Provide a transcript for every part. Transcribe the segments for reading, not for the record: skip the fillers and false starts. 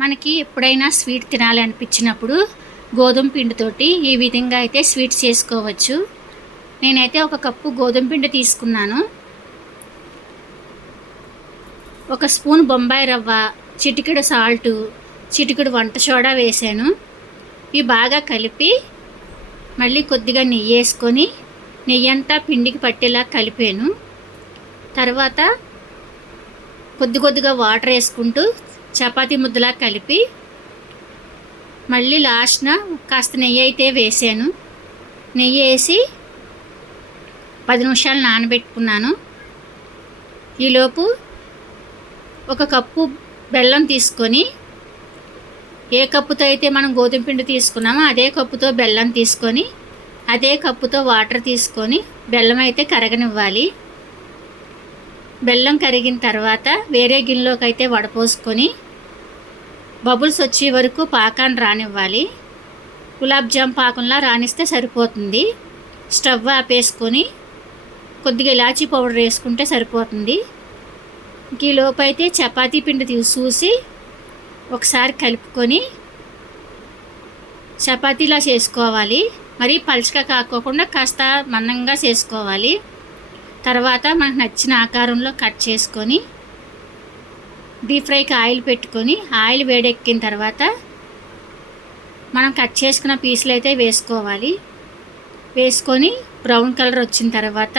మనకి ఎప్పుడైనా స్వీట్ తినాలి అనిపించినప్పుడు గోధుమ పిండితోటి ఈ విధంగా అయితే స్వీట్ చేసుకోవచ్చు. నేనైతే ఒక కప్పు గోధుమ పిండి తీసుకున్నాను. ఒక స్పూన్ బొంబాయి రవ్వ, చిటికెడు సాల్టు, చిటికెడు వంట సోడా వేసాను. ఇవి బాగా కలిపి మళ్ళీ కొద్దిగా నెయ్యి వేసుకొని నెయ్యి అంతా పిండికి పట్టేలా కలిపాను. తర్వాత కొద్ది కొద్దిగా వాటర్ వేసుకుంటూ చపాతీ ముద్దలా కలిపి మళ్ళీ లాస్ట్న కాస్త నెయ్యి అయితే వేసాను. నెయ్యి వేసి 10 నిమిషాలు నానబెట్టుకున్నాను. ఈలోపు ఒక కప్పు బెల్లం తీసుకొని, ఏ కప్పుతో అయితే మనం గోధుమ పిండి తీసుకున్నామో అదే కప్పుతో బెల్లం తీసుకొని, అదే కప్పుతో వాటర్ తీసుకొని బెల్లం అయితే కరగనివ్వాలి. బెల్లం కరిగిన తర్వాత వేరే గిన్నెలోకి అయితే వడపోసుకొని బబుల్స్ వచ్చే వరకు పాకాన్ని రానివ్వాలి. గులాబ్ జామ్ పాకంలా రానిస్తే సరిపోతుంది. స్టవ్ ఆపేసుకొని కొద్దిగా ఇలాచీ పౌడర్ వేసుకుంటే సరిపోతుంది. ఈ లోపు అయితే చపాతీ పిండి చూసి ఒకసారి కలుపుకొని చపాతీలా చేసుకోవాలి. మరి పలుచగా కాకోకుండా కాస్త మందంగా చేసుకోవాలి. తర్వాత మనకు నచ్చిన ఆకారంలో కట్ చేసుకొని డీప్ ఫ్రైకి ఆయిల్ పెట్టుకొని, ఆయిల్ వేడెక్కిన తర్వాత మనం కట్ చేసుకున్న పీసులు అయితే వేసుకోవాలి. వేసుకొని బ్రౌన్ కలర్ వచ్చిన తర్వాత,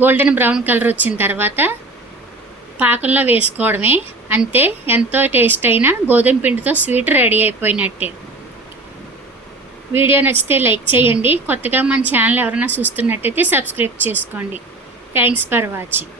గోల్డెన్ బ్రౌన్ కలర్ వచ్చిన తర్వాత పాకంలో వేసుకోవడమే. అంతే, ఎంతో టేస్ట్ అయిన గోధుమ పిండితో స్వీట్ రెడీ అయిపోయినట్టే. వీడియో నచ్చితే లైక్ చేయండి. కొత్తగా మన ఛానల్ ఎవరైనా చూస్తున్నట్టయితే సబ్స్క్రైబ్ చేసుకోండి. Thanks for watching.